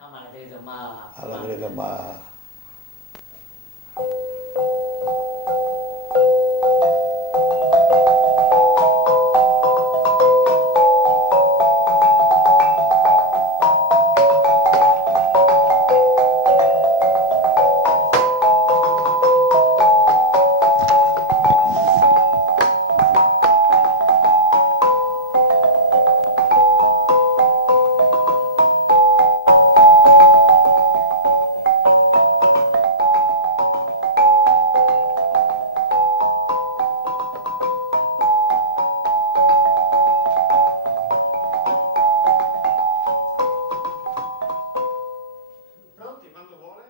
Ah, ma l'avete detto, ma... alla credo, ma Pronti quando vuole?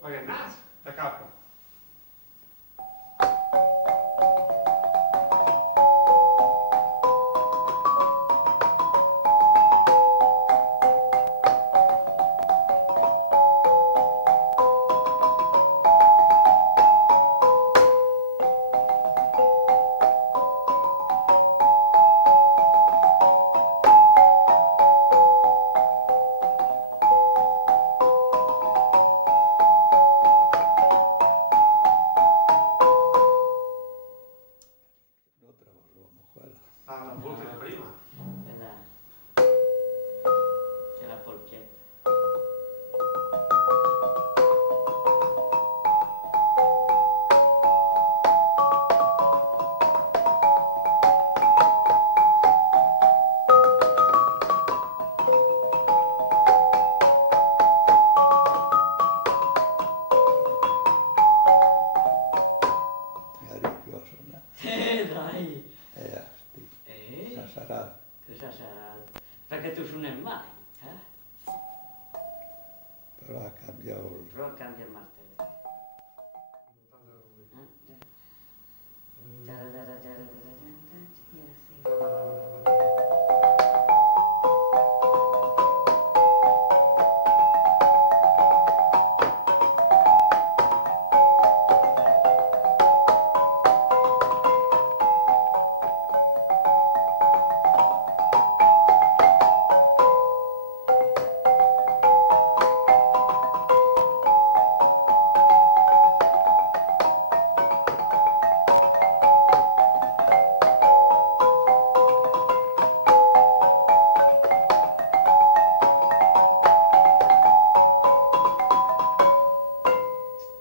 Ma che naso, da capo. lo trovo l'uomo quello. Ah, la voce da prima. C'è la polchetta. È rischioso, no? Dai! Sti, Eh? sarà. Cosa sarà? Perché tu suoni mai, eh? Però ha cambiato. Però cambia il martello.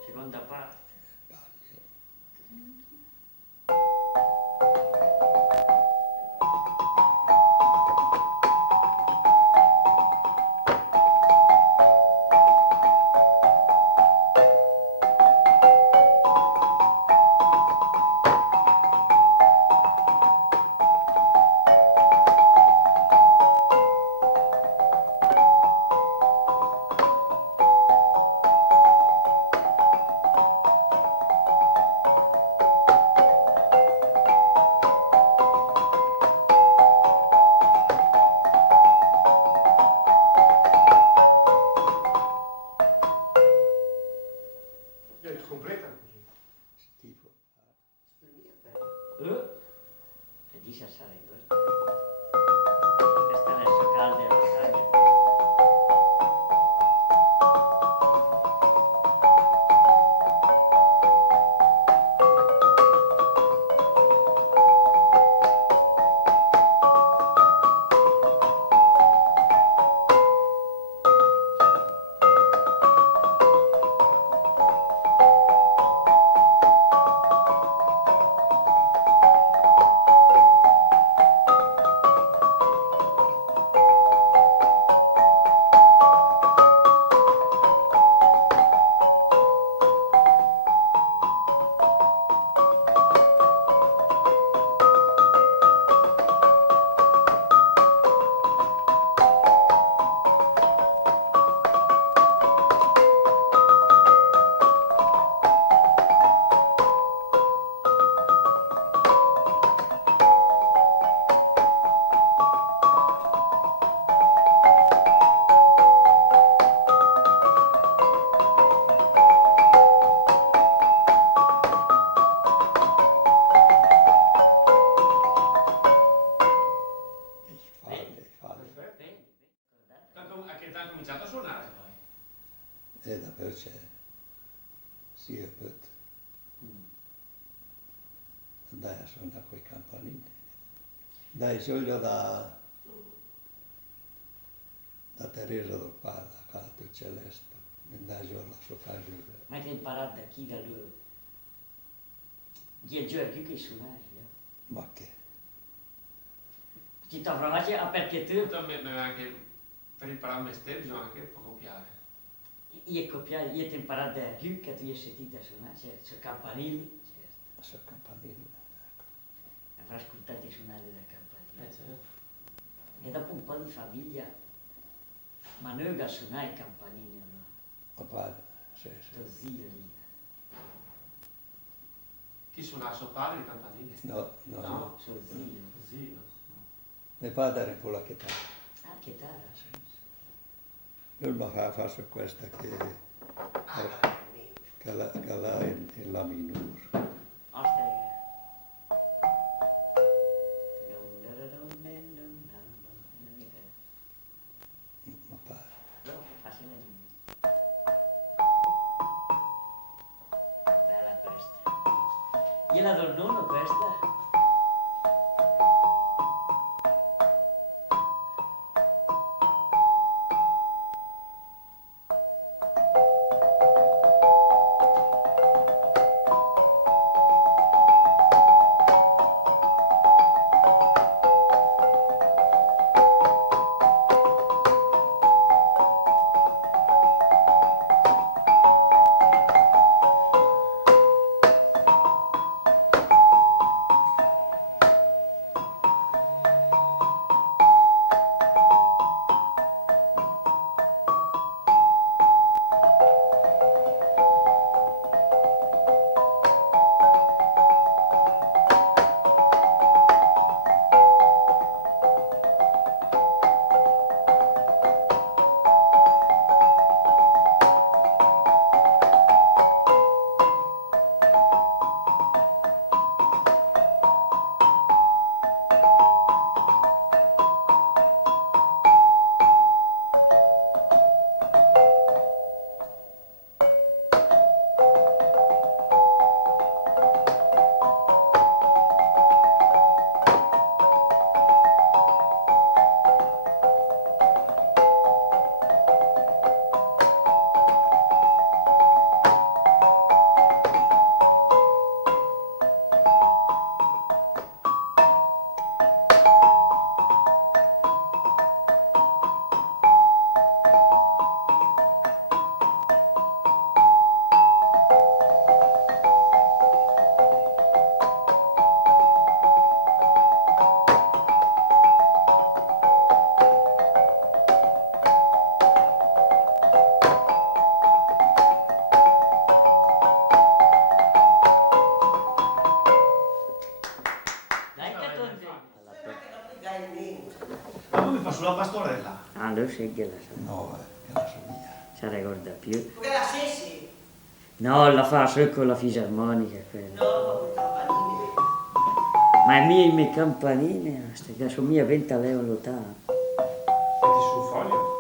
Seconda parte. Completa così. Schifo. Che dice a Saremo? Questa adesso calda e la Sì, dai, suona quei campanini. Dai, soglio da Teresa del Padre, Canto Celeste, dai, la sua casa. Ma che hai imparato da chi? Da lui? Chi è già più che suonare, Ma che? Ti trovo perché tu, Io anche per imparare me stesso bisogna anche un po' copiare. io ti ho imparato da più che tu hai sentito suonare, cioè, sul campanile, certo. La sua campanile. Avrà ascoltato suonare da campanile. Certo. E dopo un po' di famiglia, ma noi che suonare i campanili, no? Ma padre, sì, sì. Tuo zio lì. Chi suona suo padre di campanile? No, no, no. No. Suo zio. Così. Mio padre era con la chitarra. Ah, che tara. Lui mi fa su questa che l'ha in la minore. Asta Ma padre. no, facile bella questa. Gliela do il nonno questa? Dai che tonde. Ma poi mi fa sulla pastorella. Ah, lo sai che la sa. No, che la sua mia. Si ricorda più. Perché la stessi? No, la fa solo con la fisarmonica quella. No, con campanile. Ma i miei campanine, che sono mia 20 euro lontano. Metti sul foglio.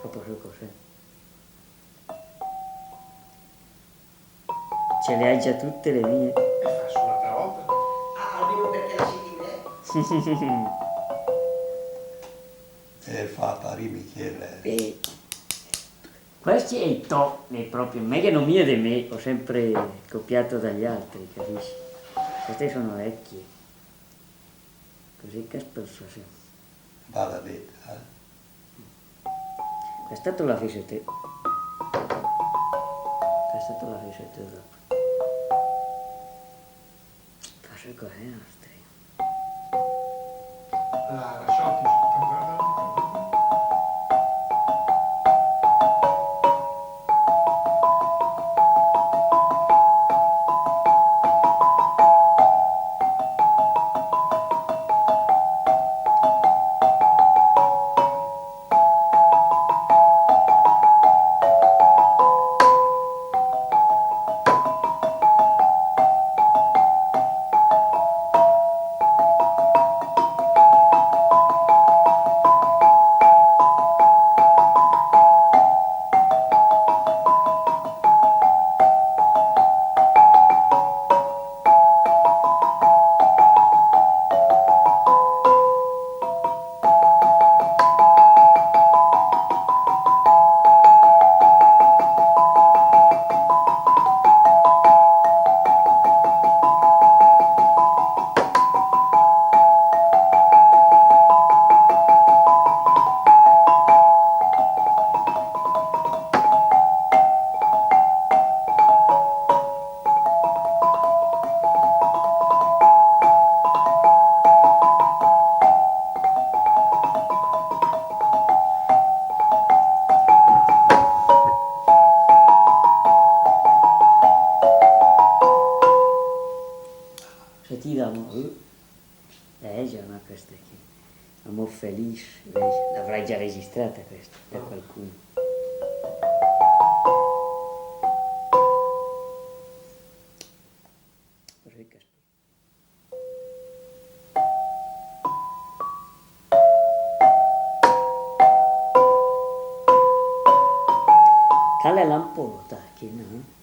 Proprio così. Ce le hai già tutte le mie. E fai su un'altra volta. Ah, almeno perché la senti me? E fa pari Michele. E questi è il top, è proprio, me che non mio di me, ho sempre copiato dagli altri, capisci? Queste sono vecchie. Così che spesso sì. Vada detta, eh? Questa tu la fai te. Questa tu la fai te dopo. Faccio così, altri. La sciocchi. Amor felice, vedi, l'avrai già registrata questa da qualcuno. Così che aspetta. Cala l'ampollo, tacchi, no?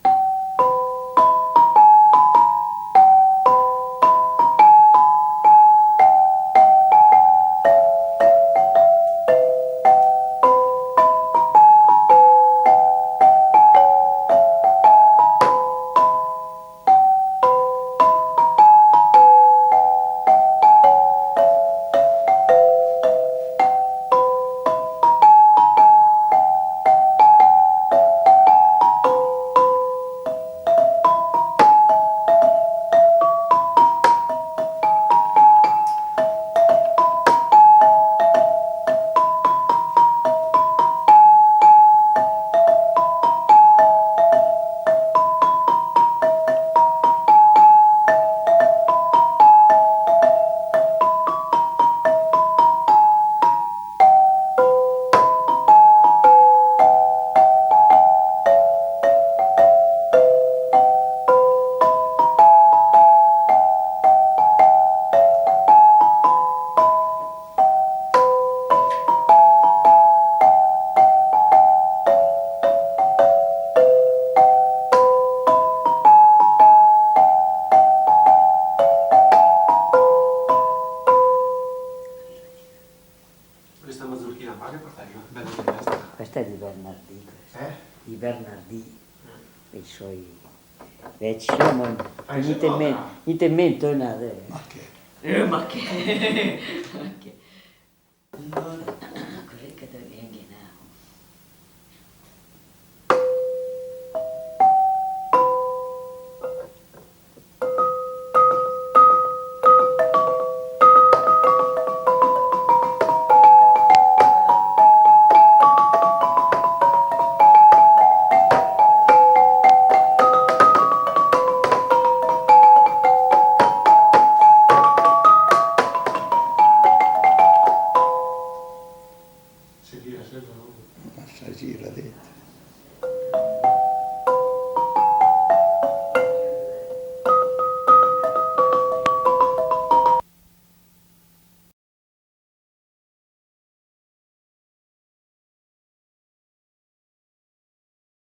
Questa mazurchina qua che portavi, bella di destra. Questa è di Bernardì, questa. Di Bernardì, i suoi vecchi, ma niente in mente nada. Ma che? Ma che? Allora, così che te viene Si gira sempre, no? Ma sta gira dentro.